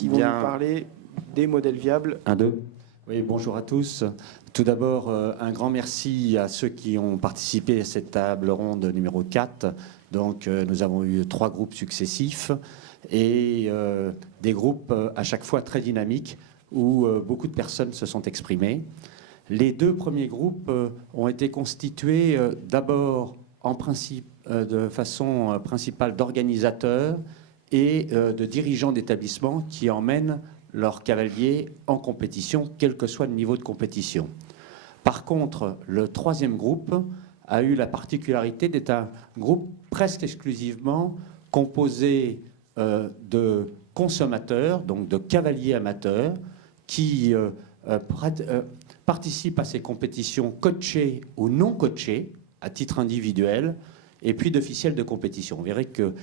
qui vont nous parler des modèles viables. 1, 2. Oui, bonjour à tous. Tout d'abord, un grand merci à ceux qui ont participé à cette table ronde numéro 4. Donc, nous avons eu 3 groupes successifs et des groupes à chaque fois très dynamiques où beaucoup de personnes se sont exprimées. Les 2 premiers groupes ont été constitués d'abord en principe de façon principale d'organisateurs et de dirigeants d'établissements qui emmènent leurs cavaliers en compétition, quel que soit le niveau de compétition. Par contre, le 3e groupe a eu la particularité d'être un groupe presque exclusivement composé de consommateurs, donc de cavaliers amateurs, qui participent à ces compétitions coachées ou non coachées, à titre individuel, et puis d'officiels de compétition. Vous verrez que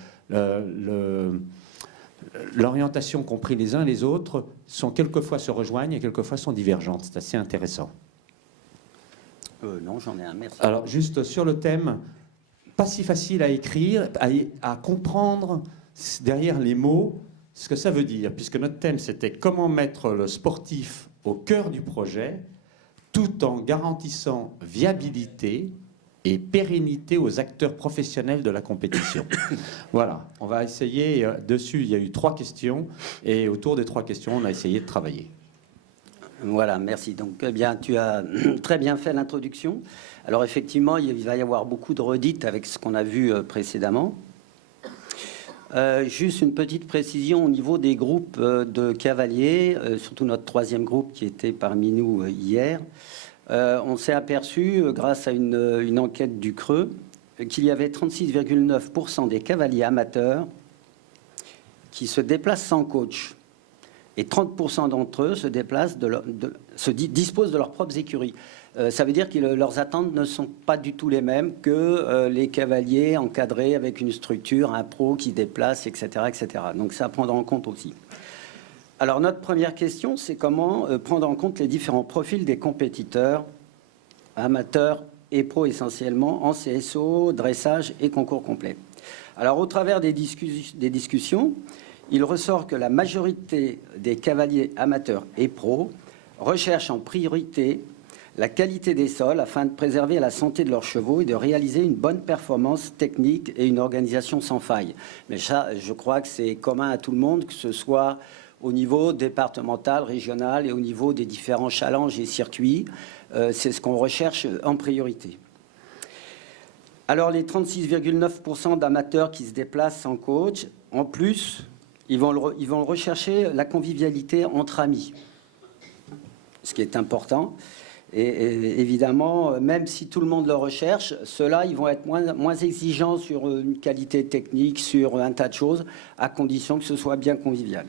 l'orientation qu'ont pris les uns et les autres quelquefois se rejoignent et quelquefois sont divergentes. C'est assez intéressant. Non, j'en ai un, merci. Alors, juste sur le thème, pas si facile à écrire, à comprendre derrière les mots ce que ça veut dire, puisque notre thème, c'était comment mettre le sportif au cœur du projet, tout en garantissant viabilité et pérennité aux acteurs professionnels de la compétition. Voilà, on va essayer dessus. Il y a eu 3 questions, et autour des 3 questions, on a essayé de travailler. Voilà, merci. Donc, eh bien, tu as très bien fait l'introduction. Alors, effectivement, il va y avoir beaucoup de redites avec ce qu'on a vu précédemment. Juste une petite précision au niveau des groupes de cavaliers, surtout notre 3e groupe qui était parmi nous hier. On s'est aperçu, grâce à une enquête du Creux, qu'il y avait 36,9% des cavaliers amateurs qui se déplacent sans coach. Et 30% d'entre eux disposent de leurs propres écuries. Ça veut dire que leurs attentes ne sont pas du tout les mêmes que les cavaliers encadrés avec une structure, un pro qui déplace, etc., etc. Donc ça à prendre en compte aussi. Alors notre première question, c'est comment prendre en compte les différents profils des compétiteurs, amateurs et pros essentiellement, en CSO, dressage et concours complet. Alors au travers des discussions, il ressort que la majorité des cavaliers amateurs et pros recherchent en priorité la qualité des sols afin de préserver la santé de leurs chevaux et de réaliser une bonne performance technique et une organisation sans faille. Mais ça, je crois que c'est commun à tout le monde, que ce soit au niveau départemental, régional et au niveau des différents challenges et circuits. C'est ce qu'on recherche en priorité. Alors, les 36,9% d'amateurs qui se déplacent sans coach, en plus, ils vont rechercher la convivialité entre amis, ce qui est important. Et évidemment, même si tout le monde le recherche, ceux-là, ils vont être moins exigeants sur une qualité technique, sur un tas de choses, à condition que ce soit bien convivial.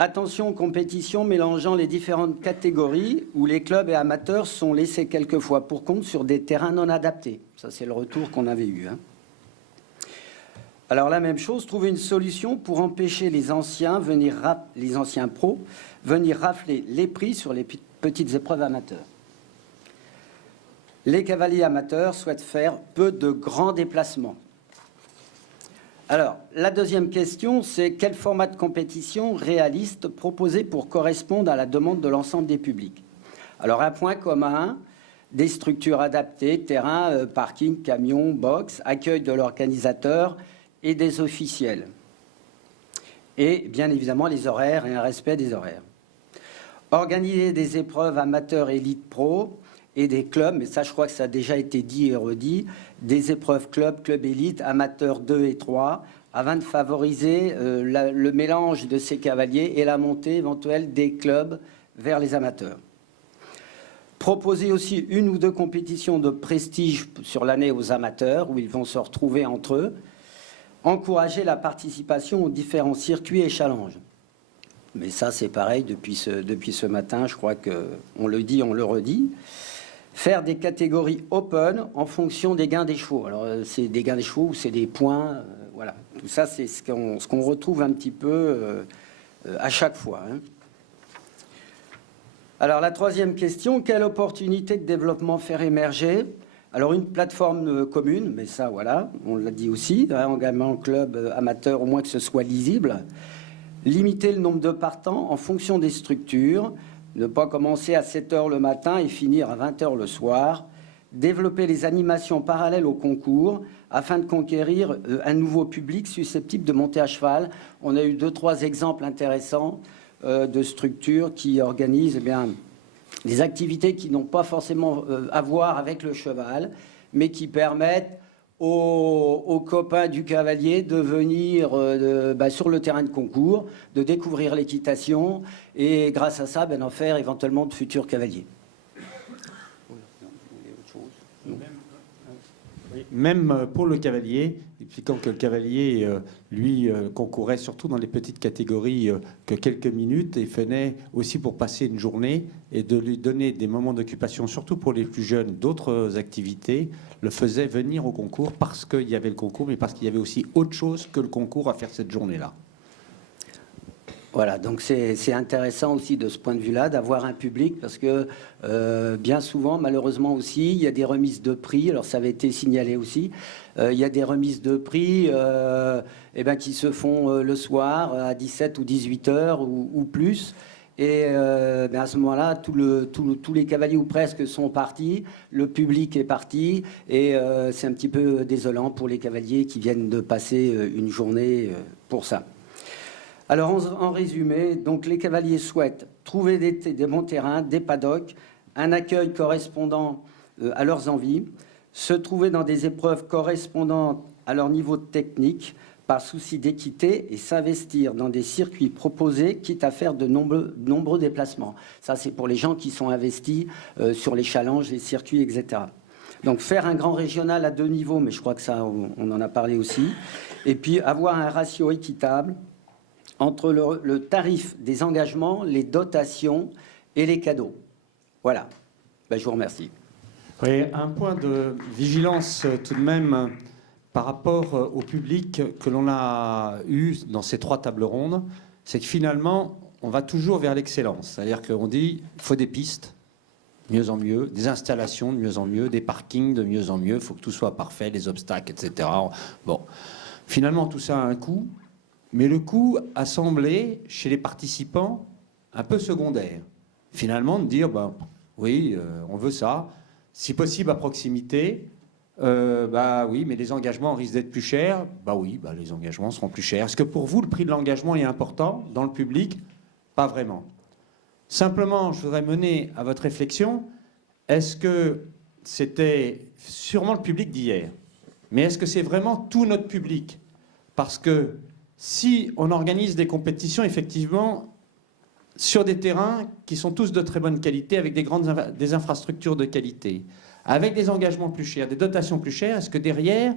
Attention aux compétitions mélangeant les différentes catégories où les clubs et amateurs sont laissés quelquefois pour compte sur des terrains non adaptés. Ça, c'est le retour qu'on avait eu. Alors, la même chose, trouver une solution pour empêcher les anciens pros venir rafler les prix sur les petites épreuves amateurs. Les cavaliers amateurs souhaitent faire peu de grands déplacements. Alors, la deuxième question, c'est quel format de compétition réaliste proposer pour correspondre à la demande de l'ensemble des publics? Alors, un point commun, des structures adaptées, terrain, parking, camions, box, accueil de l'organisateur et des officiels. Et bien évidemment, les horaires et un respect des horaires. Organiser des épreuves amateurs élite pro et des clubs, mais ça je crois que ça a déjà été dit et redit, des épreuves club élite, amateurs 2 et 3, afin de favoriser le mélange de ces cavaliers et la montée éventuelle des clubs vers les amateurs. Proposer aussi 1 ou 2 compétitions de prestige sur l'année aux amateurs, où ils vont se retrouver entre eux. Encourager la participation aux différents circuits et challenges. Mais ça, c'est pareil depuis ce matin, je crois qu'on le dit, on le redit. Faire des catégories open en fonction des gains des chevaux. Alors, c'est des gains des chevaux ou c'est des points, voilà. Tout ça, c'est ce qu'on retrouve un petit peu à chaque fois. Alors, la troisième question, quelle opportunité de développement faire émerger? Alors, une plateforme commune, mais ça, voilà, on l'a dit aussi, engagement club amateur, au moins que ce soit lisible. Limiter le nombre de partants en fonction des structures, ne pas commencer à 7 h le matin et finir à 20 h le soir. Développer les animations parallèles au concours afin de conquérir un nouveau public susceptible de monter à cheval. On a eu 2-3 exemples intéressants de structures qui organisent des activités qui n'ont pas forcément à voir avec le cheval, mais qui permettent aux copains du cavalier de venir sur le terrain de concours, de découvrir l'équitation et grâce à ça, d'en faire éventuellement de futurs cavaliers. Même pour le cavalier, expliquant que le cavalier, lui, concourait surtout dans les petites catégories que quelques minutes et venait aussi pour passer une journée et de lui donner des moments d'occupation, surtout pour les plus jeunes, d'autres activités, le faisait venir au concours parce qu'il y avait le concours, mais parce qu'il y avait aussi autre chose que le concours à faire cette journée-là. Voilà, donc c'est intéressant aussi de ce point de vue-là d'avoir un public parce que bien souvent, malheureusement aussi, il y a des remises de prix. Alors ça avait été signalé aussi. Il y a des remises de prix qui se font le soir à 17 ou 18 heures ou plus. Et à ce moment-là, tous les cavaliers ou presque sont partis, le public est parti et c'est un petit peu désolant pour les cavaliers qui viennent de passer une journée pour ça. Alors, en résumé, donc, les cavaliers souhaitent trouver des bons terrains, des paddocks, un accueil correspondant à leurs envies, se trouver dans des épreuves correspondantes à leur niveau de technique, par souci d'équité, et s'investir dans des circuits proposés, quitte à faire de nombreux déplacements. Ça, c'est pour les gens qui sont investis sur les challenges, les circuits, etc. Donc, faire un grand régional à 2 niveaux, mais je crois que ça, on en a parlé aussi, et puis avoir un ratio équitable entre le tarif des engagements, les dotations et les cadeaux. Voilà. Je vous remercie. Oui, un point de vigilance tout de même par rapport au public que l'on a eu dans ces 3 tables rondes, c'est que finalement, on va toujours vers l'excellence. C'est-à-dire qu'on dit qu'il faut des pistes, mieux en mieux, des installations de mieux en mieux, des parkings de mieux en mieux, il faut que tout soit parfait, les obstacles, etc. Bon, finalement, tout ça a un coût. Mais le coût a semblé, chez les participants, un peu secondaire. Finalement, de dire, oui, on veut ça, si possible à proximité, oui, mais les engagements risquent d'être plus chers. Oui, les engagements seront plus chers. Est-ce que pour vous, le prix de l'engagement est important dans le public? Pas vraiment. Simplement, je voudrais mener à votre réflexion, est-ce que c'était sûrement le public d'hier? Mais est-ce que c'est vraiment tout notre public? Parce que si on organise des compétitions, effectivement, sur des terrains qui sont tous de très bonne qualité, avec des infrastructures de qualité, avec des engagements plus chers, des dotations plus chères, est-ce que derrière,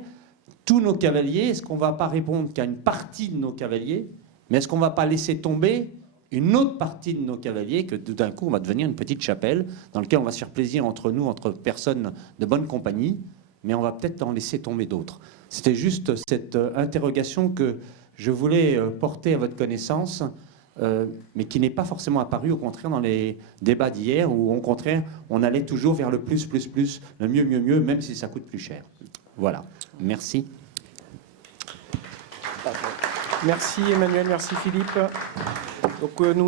tous nos cavaliers, est-ce qu'on ne va pas répondre qu'à une partie de nos cavaliers, mais est-ce qu'on ne va pas laisser tomber une autre partie de nos cavaliers, que tout d'un coup, on va devenir une petite chapelle dans laquelle on va se faire plaisir entre nous, entre personnes de bonne compagnie, mais on va peut-être en laisser tomber d'autres. C'était juste cette interrogation que je voulais porter à votre connaissance, mais qui n'est pas forcément apparue, au contraire, dans les débats d'hier, où, au contraire, on allait toujours vers le plus, le mieux, mieux, même si ça coûte plus cher. Voilà. Merci. Merci Emmanuel, merci Philippe. Donc, nous